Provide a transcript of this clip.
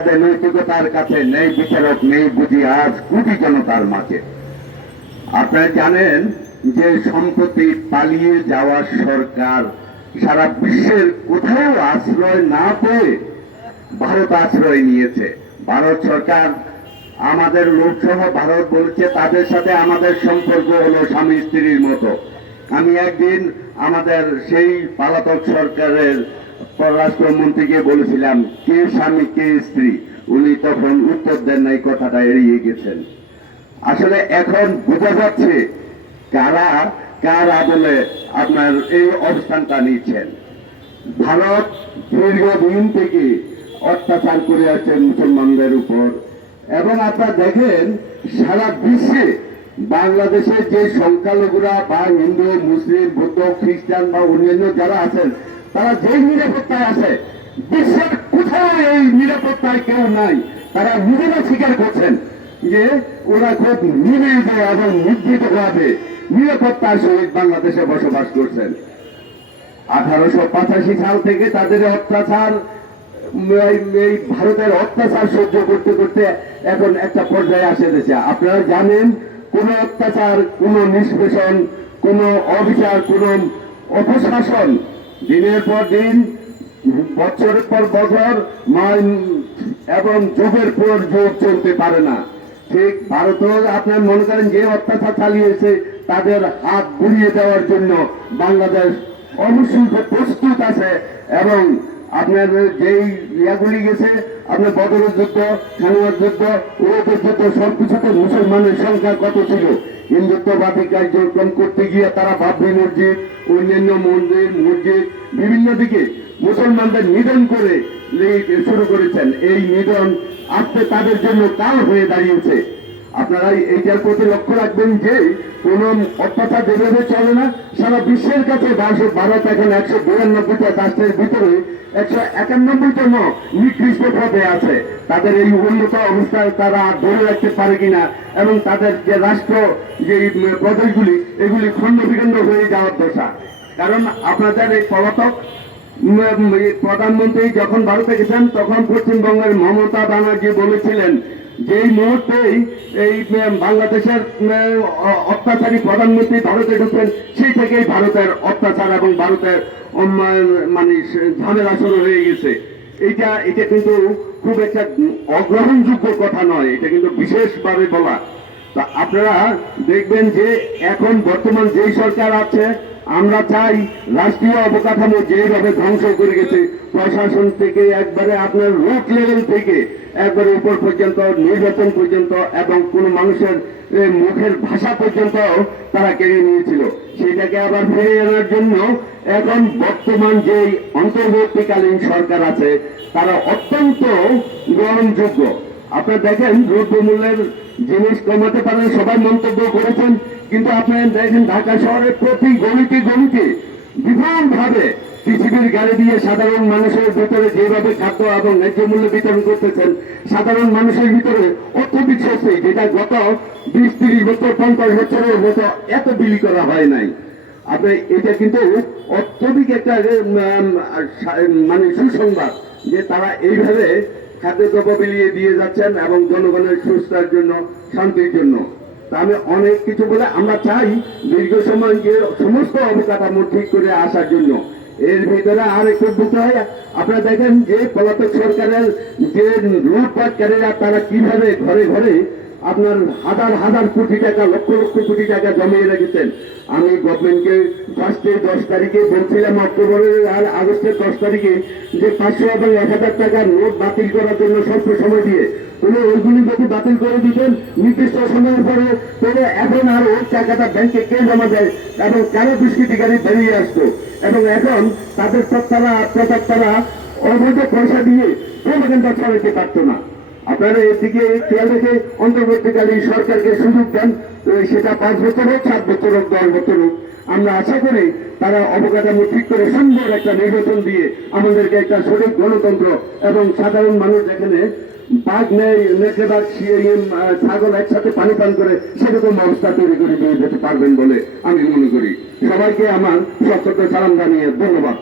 নৈতিকতার কাছে নেই, বিচারক নেই বুঝি আজ কোটি জনতার মাঝে। আপনারা জানেন যে সম্প্রতি পালিয়ে যাওয়া সরকার সারা বিশ্বের কোথাও আশ্রয় না পেয়ে ভারত আশ্রয় নিয়েছে। ভারত সরকার আমাদের লোকসহ ভারত বলেছে, তাদের সাথে আমাদের সম্পর্ক হলো স্বামী স্ত্রীর মতো। আমি একদিন আমাদের সেই পালাতক সরকারের পররাষ্ট্রমন্ত্রীকে বলেছিলাম, কে স্বামী, কে স্ত্রী? উনি তখন উত্তর দেন নাই, কথাটা এড়িয়ে গেছেন। আসলে এখন বোঝা যাচ্ছে কারা, কার আদলে আপনার এই অবস্থানটা নিচ্ছেন। ভারত দীর্ঘদিন থেকে অত্যাচার করে আসছে মুসলমানদের উপর। এবং আপনারা দেখেন, সারা বিশ্বে বাংলাদেশের যে সংখ্যালঘুরা বা হিন্দু, মুসলিম, বৌদ্ধ, খ্রিস্টান বা অন্যান্য যারা আছেন তারা যেই নিরাপত্তায় আছে বিশ্বের কোথাও এই নিরাপত্তায় কেউ নাই, তারা নিজেরা স্বীকার করছেন যে ওরা খুব নিবেদ এবং নির্দিত ভাবে নিরাপত্তার সহিত বাংলাদেশে বসবাস করছেন। আঠারোশো পঁচাশি সাল থেকে তাদের অত্যাচার এই ভারতের অত্যাচার সহ্য করতে করতে এখন একটা পর্যায়ে আসে গেছে। আপনারা জানেন, কোন অত্যাচার, কোন নিষ্পেষণ, কোন অবিচার, কোন অপশাসন দিনের পর দিন, বছরের পর বছর মান এবং যুগের পর যুগ চলতে পারে না। ঠিক ভারতও আপনার মনে করেন যে অত্যাচার চালিয়েছে, তাদের হাত ঘুরিয়ে দেওয়ার জন্য বাংলাদেশ অবশ্যই প্রস্তুত আছে এবং আপনার যেই ইয়াগুলি গেছে, আপনার বদরের যুদ্ধ খানোয়ার যুদ্ধ ওদের যুদ্ধ সব কিছুতে মুসলমানের সংখ্যা কত ছিল? হিন্দুত্ববাদী কার্যক্রম করতে গিয়ে তারা বাবরি মসজিদ, অন্যান্য মন্দির, মসজিদ, বিভিন্ন দিকে মুসলমানদের নিধন করে শুরু করেছেন। এই নিধন আজকে তাদের জন্য কাল হয়ে দাঁড়িয়েছে। আপনারা এইটার প্রতি লক্ষ্য রাখবেন যে কোন অত্যাচার যেভাবে চলে না, সারা বিশ্বের কাছে ভারত ভারত এখন একশো বিরানব্বইটা রাষ্ট্রের ভিতরে একশো একানব্বইতম নিকৃষ্ট পদে আছে। তাদের এই উন্নত অবস্থায় তারা ধরে রাখতে পারে কিনা এবং তাদের যে রাষ্ট্র, যে প্রদেশগুলি, এগুলি খণ্ড বিখণ্ড হয়ে যাওয়ার দশা। কারণ আপনাদের এই পলাতক প্রধানমন্ত্রী যখন ভারতে গেছেন, তখন পশ্চিমবঙ্গের মমতা ব্যানার্জি বলেছিলেন যেই মুহূর্তেই এই বাংলাদেশের অত্যাচারী প্রধানমন্ত্রী ভারতে ঢুকছেন সেই থেকেই ভারতের অত্যাচার এবং ভারতের মানে ঝামেলা শুরু হয়ে গেছে। এইটা এটা কিন্তু খুব একটা অগ্রহণযোগ্য কথা নয়, এটা কিন্তু বিশেষভাবে বলা। তা আপনারা দেখবেন যে এখন বর্তমান যেই সরকার আছে আমরা চাই রাষ্ট্রীয় অবকাঠামো যেভাবে ধ্বংস করে গেছে, প্রশাসন থেকে একবারে আপনার রুট লেভেল থেকে একবারে উপর পর্যন্ত, নির্বাচন পর্যন্ত এবং কোন মানুষের মুখের ভাষা পর্যন্ত তারা কেড়ে নিয়েছিল। সেটাকে আবার ফিরে আনার জন্য এখন বর্তমান যে অন্তর্বর্তীকালীন সরকার আছে, তারা অত্যন্ত গ্রহণযোগ্য। আপনারা দেখেন দ্রব্যমূল্যের জিনিস কমাতে পারেন, সবাই মন্তব্য করেছেন কিন্তু আপনারা দেখেন ঢাকা শহরের প্রতি গলিতে গলিতে বিপুল ভাবে পৃথিবীর গাড়ি দিয়ে সাধারণ মানুষের ভিতরে যেভাবে খাদ্য এবং ন্যায্য মূল্য বিতরণ করতেছেন, সাধারণ মানুষের ভিতরে অত্যধিক স্বস্তি যেটা গত বিশ তিরিশ বছর, পঞ্চাশ বছরের মতো এত বিলি করা হয় নাই। আপনি, এটা কিন্তু অত্যধিক একটা মানে সুসংবাদ যে তারা এইভাবে খাদ্যদ্রব্য বিলিয়ে দিয়ে যাচ্ছেন এবং জনগণের সুস্থার জন্য, শান্তির জন্য। আমি অনেক কিছু বলে আমরা চাই দীর্ঘ সময় যে সমস্ত অবকাঠামো ঠিক করে আসার জন্য। এর ভিতরে আর একটু বিষয়, আপনারা দেখেন যে পলাতক সরকারের যে লুটপাটকারীরা তারা কীভাবে ঘরে ঘরে আপনার হাজার হাজার কোটি টাকা, লক্ষ লক্ষ কোটি টাকা জমিয়ে রেখেছেন। আমি গভর্নমেন্টকে ফার্স্টে দশ তারিখে বলছিলাম অক্টোবরের আর আগস্টের দশ তারিখে যে পাঁচশো এবং এক হাজার টাকার নোট বাতিল করার জন্য স্বল্প সময় দিয়ে। উনি ওইগুলি যদি বাতিল করে দিতেন, নির্দিষ্ট সময়ের পরে তবে এখন আর ওই টাকাটা ব্যাংকে কে জমা দেয় এবং কেন দুষ্কৃতিকারী বেরিয়ে আসতো? এবং এখন তাদের তত্তারা প্রতারা অবৈধ পয়সা দিয়ে প্রোপাগান্ডা চালাতে পারতো না। আপনারা এর দিকে খেয়াল রেখে অন্তর্বর্তীকালীন সরকারকে সুযোগ দেন সেটা পাঁচ বছর হোক, সাত বছর হোক, দশ বছর হোক। আমরা আশা করি তারা অবকাঠামো ঠিক করে সুন্দর একটা নির্বাচন দিয়ে আমাদেরকে একটা সঠিক গণতন্ত্র এবং সাধারণ মানুষ যেখানে বাঘ নেয় নেকড়ে বাঘ ছাগল একসাথে পানি পান করে, সেরকম অবস্থা তৈরি করে দিয়ে যেতে পারবেন বলে আমি মনে করি। সবাইকে আমার সশ্রদ্ধ সালাম জানিয়ে ধন্যবাদ।